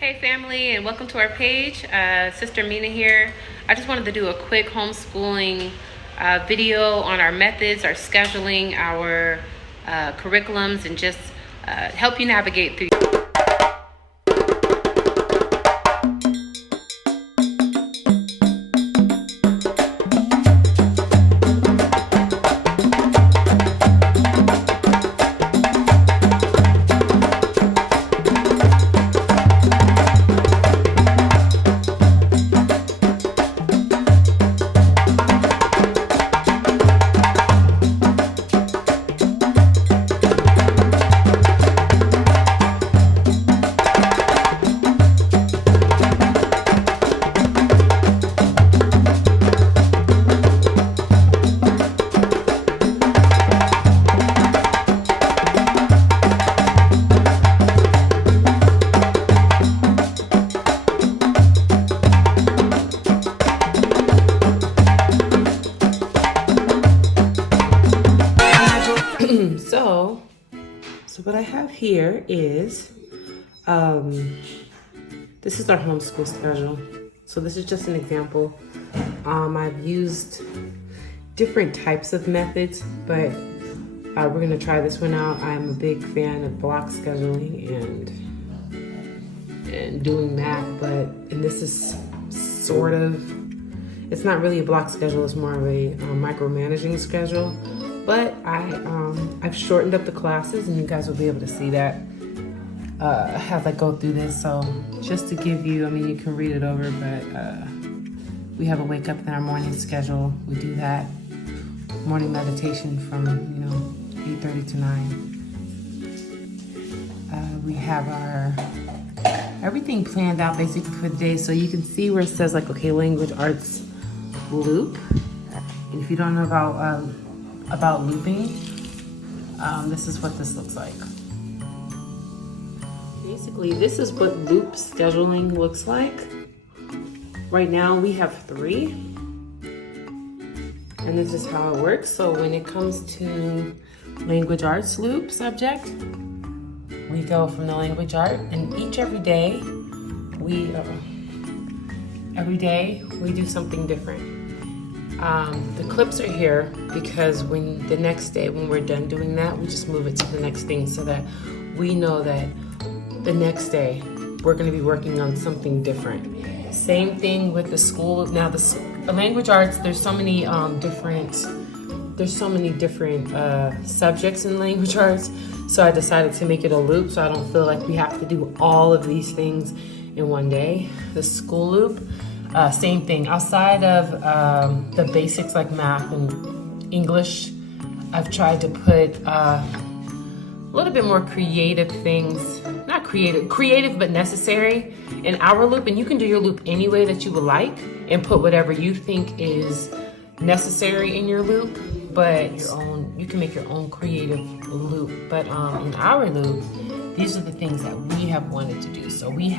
Hey family, and welcome to our page. Sister Mina here. I just wanted to do a quick homeschooling video on our methods, our scheduling, our curriculums, and just help you navigate through. So what I have here is, this is our homeschool schedule. So this is just an example. I've used different types of methods, but we're gonna try this one out. I'm a big fan of block scheduling and doing that, and this is sort of, it's not really a block schedule, it's more of a micromanaging schedule. But I've shortened up the classes, and you guys will be able to see that as I go through this. So just to give you, I mean, you can read it over, but we have a wake up in our morning schedule. We do that morning meditation from 8:30 to 9. We have our everything planned out basically for the day. So you can see where it says like, okay, language arts loop. And if you don't know about looping, this is what this looks like. Basically, this is what loop scheduling looks like. Right now we have 3, and this is how it works. So when it comes to language arts loop subject, we go from the language art, and every day we do something different. The clips are here because the next day when we're done doing that, we just move it to the next thing so that we know that the next day we're going to be working on something different. Same thing with the school. Now the language arts, there's so many different subjects in language arts. So I decided to make it a loop so I don't feel like we have to do all of these things in one day. The school loop, same thing. Outside of the basics like math and English, I've tried to put a little bit more creative things, not creative but necessary in our loop. And you can do your loop any way that you would like and put whatever you think is necessary in your loop, but you can make your own creative loop. But in our loop, these are the things that we have wanted to do. So we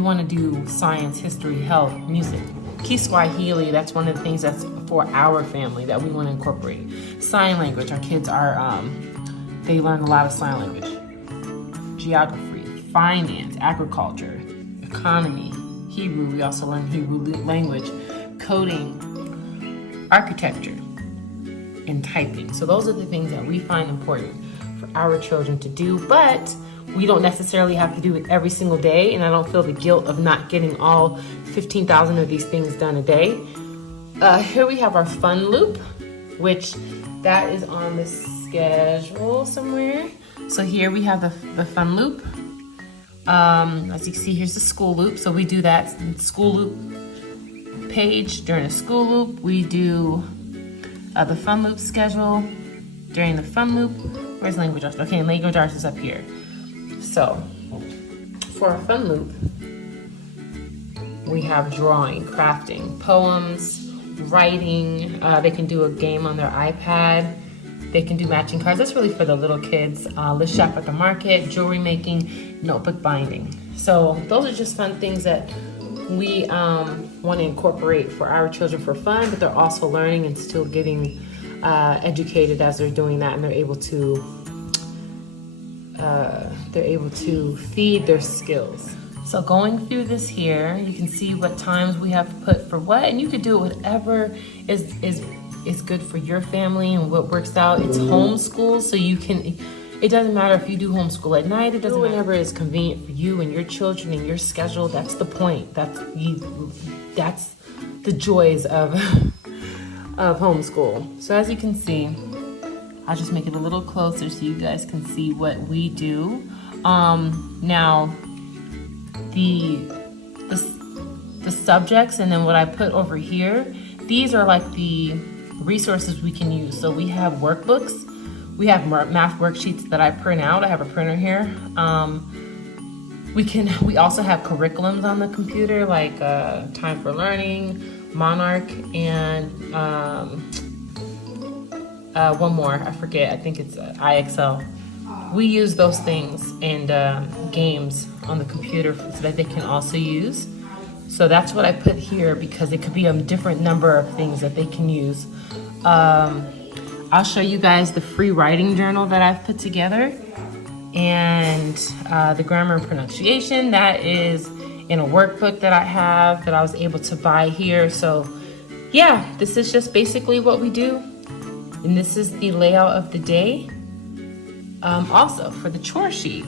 want to do science, history, health, music. Kiswahili, that's one of the things that's for our family that we want to incorporate. Sign language, our kids they learn a lot of sign language. Geography, finance, agriculture, economy, Hebrew, we also learn Hebrew language, coding, architecture, and typing. So those are the things that we find important for our children to do, but we don't necessarily have to do it every single day, and I don't feel the guilt of not getting all 15,000 of these things done a day. Here we have our fun loop, which that is on the schedule somewhere. So here we have the fun loop. As you can see, here's the school loop. So we do that school loop page during a school loop. We do the fun loop schedule during the fun loop. Where's language arts? Okay, language arts is up here. So for our fun loop, we have drawing, crafting, poems, writing. They can do a game on their iPad. They can do matching cards. That's really for the little kids. Let's shop at the market, jewelry making, notebook binding. So those are just fun things that we want to incorporate for our children for fun, but they're also learning and still getting educated as they're doing that, and they're able to they're able to feed their skills. So going through this here, you can see what times we have put for what, and you could do it whatever is good for your family and what works out. It's homeschool, so you can, it doesn't matter if you do homeschool at night, it doesn't matter. Whenever it's convenient for you and your children and your schedule, that's the point. That's the joys of homeschool. So as you can see, I'll just make it a little closer so you guys can see what we do. Now, the subjects and then what I put over here, these are like the resources we can use. So we have workbooks, we have math worksheets that I print out. I have a printer here. We also have curriculums on the computer, like Time for Learning, Monarch, and one more, I forget, I think it's IXL. We use those things and games on the computer so that they can also use. So that's what I put here because it could be a different number of things that they can use. I'll show you guys the free writing journal that I've put together, and the grammar and pronunciation that is in a workbook that I have that I was able to buy here. So yeah, this is just basically what we do. And this is the layout of the day. Also for the chore sheet,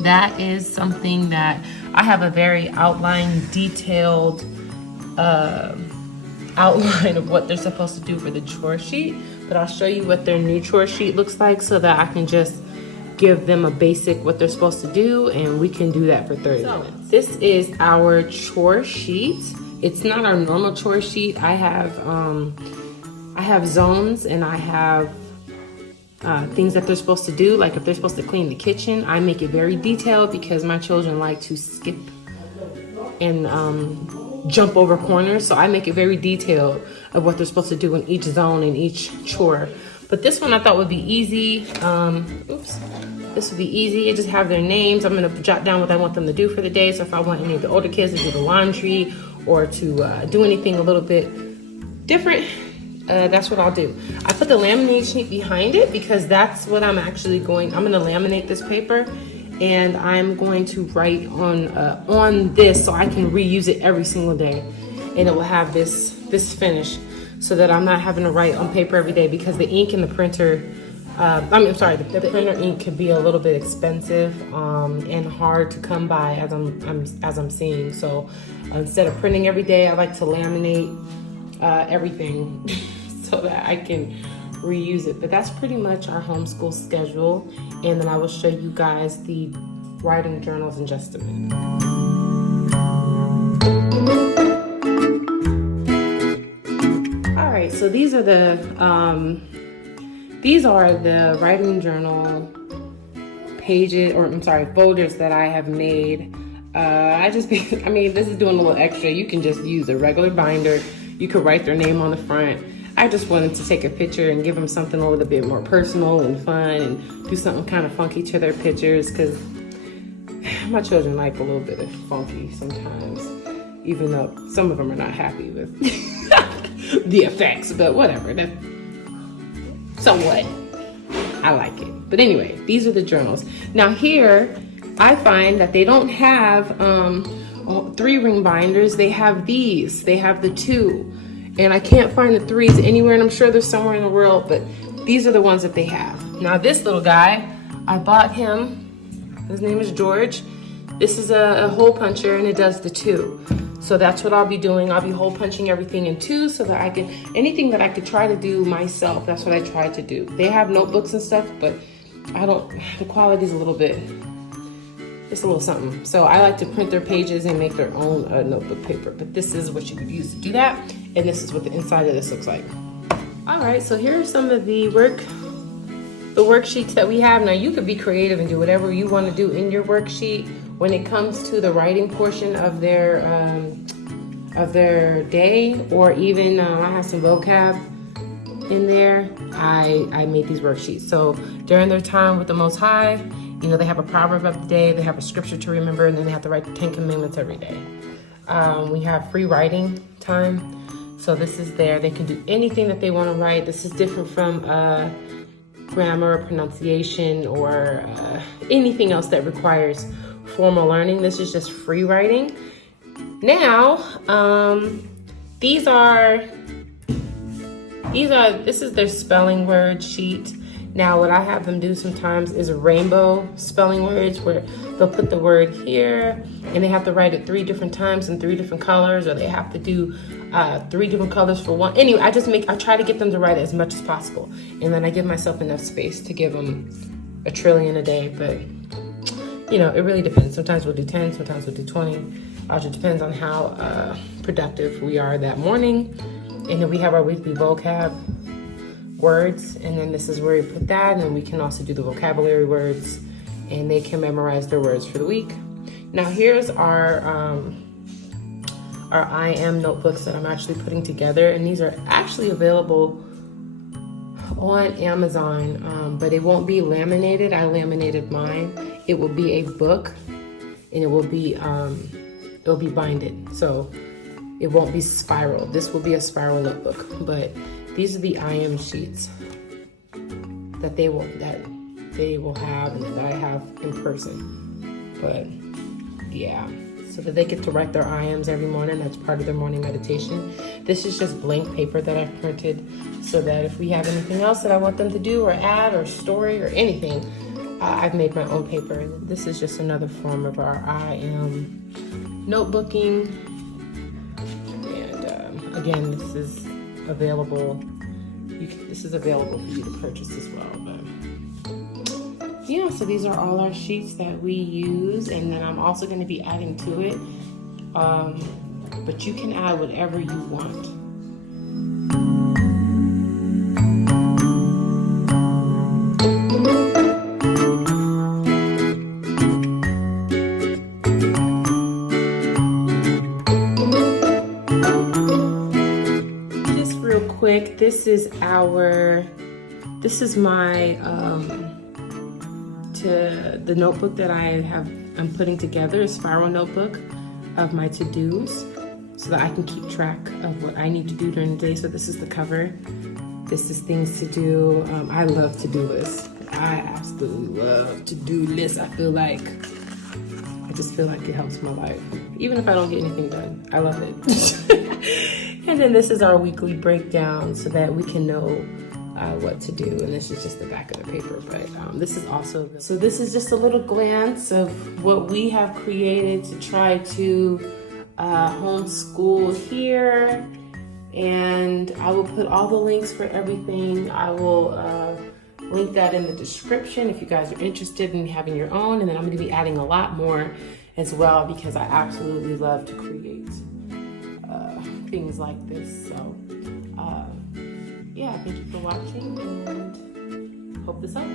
that is something that I have a very detailed outline of what they're supposed to do for the chore sheet, but I'll show you what their new chore sheet looks like so that I can just give them a basic what they're supposed to do, and we can do that for 30 minutes. This is our chore sheet. It's not our normal chore sheet. I have zones, and I have things that they're supposed to do. Like if they're supposed to clean the kitchen, I make it very detailed because my children like to skip and jump over corners. So I make it very detailed of what they're supposed to do in each zone and each chore. But this one I thought would be easy. This would be easy. I just have their names. I'm gonna jot down what I want them to do for the day. So if I want any of the older kids to do the laundry or to do anything a little bit different, that's what I'll do. I put the laminate sheet behind it because that's what I'm actually going, I'm gonna laminate this paper and I'm going to write on this so I can reuse it every single day. And it will have this finish so that I'm not having to write on paper every day because the ink in the printer, the printer ink can be a little bit expensive and hard to come by as I'm seeing. So instead of printing every day, I like to laminate everything so that I can reuse it. But that's pretty much our homeschool schedule. And then I will show you guys the writing journals in just a minute. All right, so these are the writing journal pages, folders that I have made. This is doing a little extra. You can just use a regular binder. You could write their name on the front. I just wanted to take a picture and give them something a little bit more personal and fun and do something kind of funky to their pictures because my children like a little bit of funky sometimes, even though some of them are not happy with the effects, but whatever. So what? I like it. But anyway, these are the journals. Now here, I find that they don't have 3-ring binders. They have these. They have the 2. And I can't find the 3s anywhere, and I'm sure they're somewhere in the world, but these are the ones that they have. Now this little guy, I bought him. His name is George. This is a hole puncher, and it does the 2. So that's what I'll be doing. I'll be hole punching everything in 2 so that I can, anything that I could try to do myself, that's what I try to do. They have notebooks and stuff, but the quality's a little bit, it's a little something. So I like to print their pages and make their own notebook paper, but this is what you would use to do that. And this is what the inside of this looks like. All right, so here are some of the worksheets that we have. Now you could be creative and do whatever you want to do in your worksheet. When it comes to the writing portion of their day, or even I have some vocab in there, I made these worksheets. So during their time with the Most High, they have a proverb of the day, they have a scripture to remember, and then they have to write the 10 commandments every day. We have free writing time. So this is there. They can do anything that they want to write. This is different from grammar, pronunciation, or anything else that requires formal learning. This is just free writing. Now, this is their spelling word sheet. Now, what I have them do sometimes is a rainbow spelling words, where they'll put the word here and they have to write it 3 different times in 3 different colors, or they have to do 3 different colors for one. Anyway, I try to get them to write it as much as possible. And then I give myself enough space to give them a trillion a day. But, you know, it really depends. Sometimes we'll do 10, sometimes we'll do 20. It just depends on how productive we are that morning. And then we have our weekly vocab words, and then this is where we put that, and then we can also do the vocabulary words, and they can memorize their words for the week. Now here's our I Am notebooks that I'm actually putting together, and these are actually available on Amazon, but it won't be laminated. I laminated mine. It will be a book, and it will be binded, so it won't be spiral. This will be a spiral notebook, but these are the I Am sheets that they will have and that I have in person. But yeah, so that they get to write their I Ams every morning. That's part of their morning meditation. This is just blank paper that I've printed, so that if we have anything else that I want them to do or add or story or anything, I've made my own paper. This is just another form of our I Am notebooking. And again, this is available. This is available for you to purchase as well. But yeah, so these are all our sheets that we use, and then I'm also going to be adding to it. But you can add whatever you want. Quick, this is my the notebook that I'm putting together, a spiral notebook of my to-dos, so that I can keep track of what I need to do during the day. So this is the cover. This is things to do. I love to-do lists. I absolutely love to-do lists. I just feel like it helps my life. Even if I don't get anything done, I love it. And then this is our weekly breakdown, so that we can know what to do. And this is just the back of the paper, but this is also, so this is just a little glance of what we have created to try to homeschool here. And I will put all the links for everything. I will link that in the description if you guys are interested in having your own. And then I'm going to be adding a lot more as well, because I absolutely love to create things like this. So yeah, thank you for watching, and hope this helps.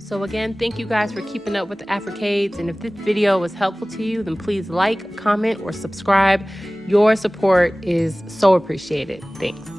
So again, thank you guys for keeping up with the Africades. And if this video was helpful to you, then please like, comment, or subscribe. Your support is so appreciated. Thanks.